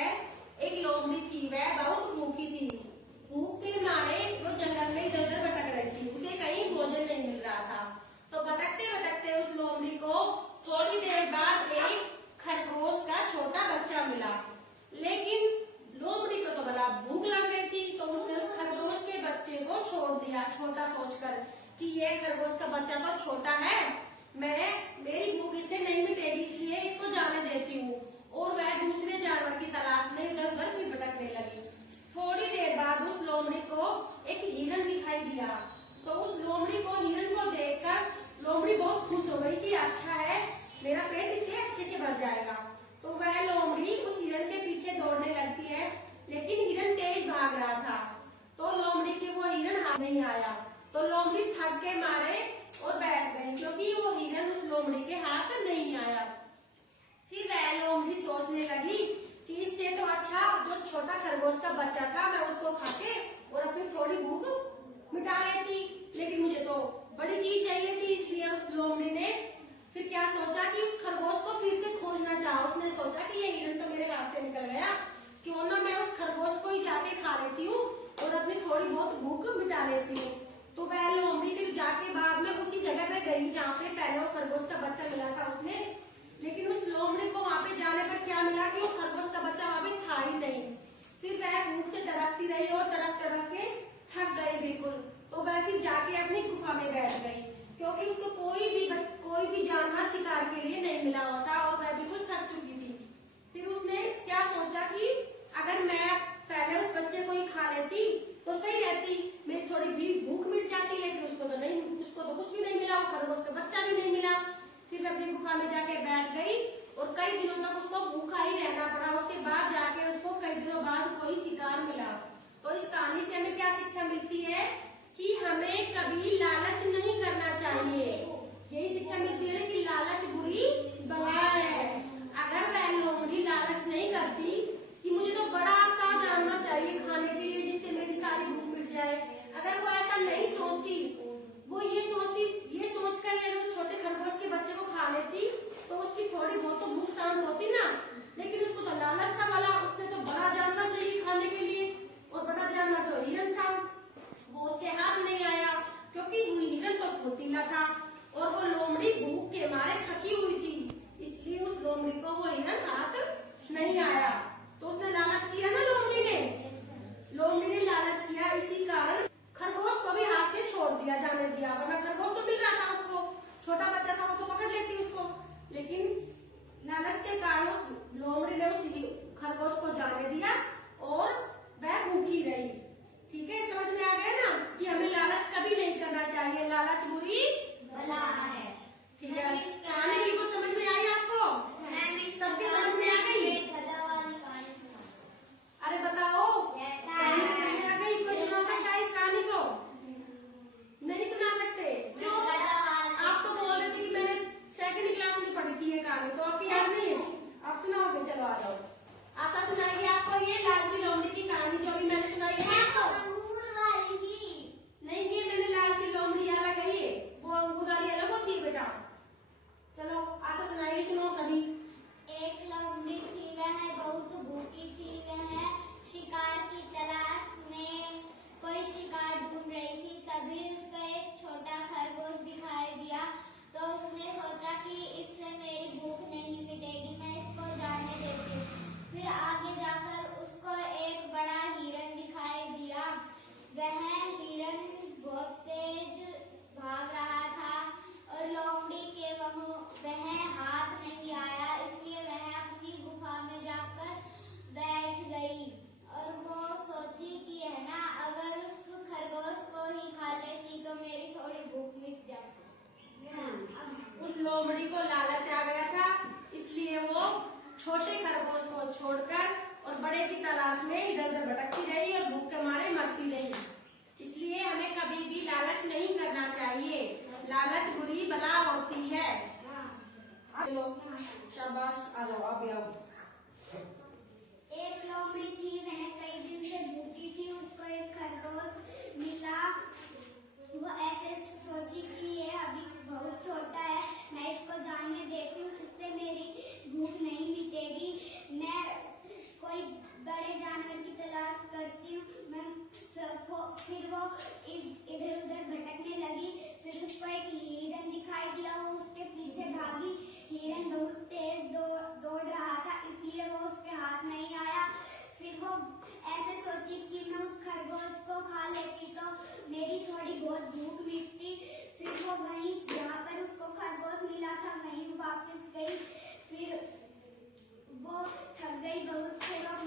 है, एक लोमड़ी थी, वह बहुत भूखी थी। भूख के मारे वो जंगल में इधर उधर भटक रही थी, उसे कहीं भोजन नहीं मिल रहा था। तो भटकते भटकते उस लोमड़ी को थोड़ी देर बाद एक खरगोश का छोटा बच्चा मिला। लेकिन लोमड़ी को तो बड़ा भूख लग रही थी, तो उसने उस खरगोश के बच्चे को छोड़ दिया, छोटा सोचकर कि ये खरगोश का बच्चा तो छोटा है, मेरी भूख इससे नहीं मिटेगी, इसलिए इसको जाने देती हूँ। और वह दूसरे जानवर की तलाश में इधर उधर फिर भटकने लगी। थोड़ी देर बाद उस लोमड़ी को एक हिरन दिखाई दिया। तो उस लोमड़ी को हिरन को देखकर लोमड़ी बहुत खुश हो गई कि अच्छा है, मेरा पेट इससे अच्छे से भर जाएगा। तो वह लोमड़ी उस हिरन के पीछे दौड़ने लगती है, लेकिन हिरन तेज भाग रहा था, तो लोमड़ी के वो हिरन हाथ नहीं आया। तो लोमड़ी थक के मारे और बैठ गई, क्योंकि वो हिरन उस लोमड़ी के हाथ नहीं आया। फिर वह लोमड़ी सोचने लगी कि इससे तो अच्छा जो छोटा खरगोश का बच्चा था, मैं उसको खाके और अपनी थोड़ी भूख मिटा लेती, लेकिन मुझे तो बड़ी चीज चाहिए थी। इसलिए उस लोमड़ी ने फिर क्या सोचा कि उस खरगोश को फिर से खोजना चाहा। उसने सोचा कि ये हिरन तो मेरे हाथ से निकल गया, क्यों ना मैं उस खरगोश को ही जाके खा लेती हूँ और अपनी थोड़ी बहुत भूख मिटा लेती हूँ। तो वह लोमड़ी फिर जाके बाद में उसी जगह पे गई जहाँ पे पहले वो खरगोश का बच्चा मिला था उसने। लेकिन उस लोमड़ी को वहाँ पे जाने पर क्या मिला कि वो खरगोश का बच्चा वहाँ पे था ही नहीं। फिर वह भूख से तड़पती रही और तड़प तड़प के थक गई बिल्कुल। तो वह फिर जाके अपनी गुफा में बैठ गई, क्योंकि उसको कोई भी जानवर शिकार के लिए नहीं मिला हुआ था और वह बिल्कुल थक चुकी थी। फिर उसने क्या सोचा कि अगर मैं पहले उस बच्चे को ही खा लेती तो सही रहती, मेरी थोड़ी भी भूख मिट जाती, लेकिन उसको तो कुछ भी नहीं मिला, वो खरगोश का बच्चा भी नहीं मिला। फिर अपनी गुफा में जाके बैठ गई और कई दिनों तक उसको भूखा ही रहना पड़ा। उसके बाद जाके उसको कई दिनों बाद कोई शिकार मिला। तो इस कहानी से हमें क्या शिक्षा मिलती है कि हमें कभी लालच नहीं करना चाहिए। यही शिक्षा मिलती है कि लालच बुरी बला है। अगर वह लोमड़ी लालच नहीं करती कि मुझे तो बड़ा सा जानना चाहिए खाने के लिए जिससे मेरी सारी भूख मिट जाए, अगर वो ऐसा नहीं सोचती, वो ये सोचकर ये छोटे खरगोश के बच्चे को खा लेती, तो उसकी थोड़ी बहुत तो भूख शांत होती ना। लेकिन उसको तो लालच था वाला, उसने तो बड़ा जानवर चाहिए खाने के लिए, और बड़ा जानवर जो हिरन था वो उसके हाथ नहीं आया, क्योंकि वो हिरन तो फुर्तीला था और वो लोमड़ी भूख के मारे थकी हुई थी, इसलिए उस लोमड़ी को वो हिरन हाथ नहीं आया। तो उसने लालच किया ना, लोमड़ी ने लालच किया, इसी कारण खरगोश को भी हाथ से छोड़ दिया, जाने दिया। वरना खरगोश तो मिल रहा था उसको, छोटा बच्चा था वो तो पकड़ लेती उसको, लेकिन लालच के कारण उस लोमड़ी ने उस खरगोश को जाने दिया और वह भूखी रही। ठीक है, समझ में आ गया ना कि हमें लालच कभी नहीं करना चाहिए, लालच बुरी बला है। ठीक है, कहानी बिल्कुल समझ में आई आपको? सबकी समझ में आ गई? अरे बताओ, पहले से नहीं आ गई? कोई सुना सकता है इस कहानी को? नहीं सुना सकते? आप तो बोल रहे थे कि मैंने सेकंड क्लास में पढ़ी थी ये कहानी, तो आपकी याद नहीं है? आप सुनाओगे? चलो आ जाओ। आशा सुनाएगी आपको ये लालची लोमड़ी की कहानी जो भी मैंने सुनाई है आपको। नहीं, ये मैंने लालची लोमड़ी अलग है, ये वो अंगूर वाली अलग होती है बेटा। चलो आशा सुनाइए, सुनो सभी। एक लोमड़ी थी, वह बहुत भूखी थी। वह शिकार की तलाश में कोई शिकार ढूंढ रही थी। तभी उसको एक छोटा खरगोश दिखाई दिया, तो उसने सोचा कि इससे मेरी भूख नहीं मिटेगी, मैं इसको जाने देती हूँ। फिर आगे जाकर उसको एक बड़ा हिरन दिखाई दिया। वह हिरन बहुत तेज भाग रहा था और लोमड़ी के वह हाथ नहीं आया, इसलिए वह अपनी गुफा में जाकर बैठ गई और वो सोची कि है ना, अगर उस खरगोश को ही खा लेती तो मेरी थोड़ी भूख मिट जाती। उस लोमड़ी को लालच आ गया था, इसलिए वो छोटे खरगोश को छोड़कर और बड़े की तलाश में इधर उधर भटकती रही और भूख के मारे मरती रही। इसलिए हमें कभी भी लालच नहीं करना चाहिए, लालच बुरी बला होती है। चलो शाबाश, आ जाओ, आप भी आओ। एक लोमड़ी थी, वह कई दिन से भूखी थी। उसको एक खरगोश मिला। वो ऐसे सोची कि ये अभी बहुत छोटा है, मैं इसको जाने देती हूँ, इससे मेरी भूख नहीं मिटेगी। मैं कोई फिर वो इधर उधर भटकने लगी। फिर उसको एक हिरन दिखाई दिया, वो उसके पीछे भागी। हिरन बहुत तेज दौड़ रहा था, इसलिए वो उसके हाथ नहीं आया। फिर वो ऐसे सोची कि मैं उस खरगोश को खा लेती तो मेरी थोड़ी बहुत भूख मिटती। फिर वो वहीं जहाँ पर उसको खरगोश मिला था वहीं वापस गई। फिर वो थक गई बहुत, फिर वो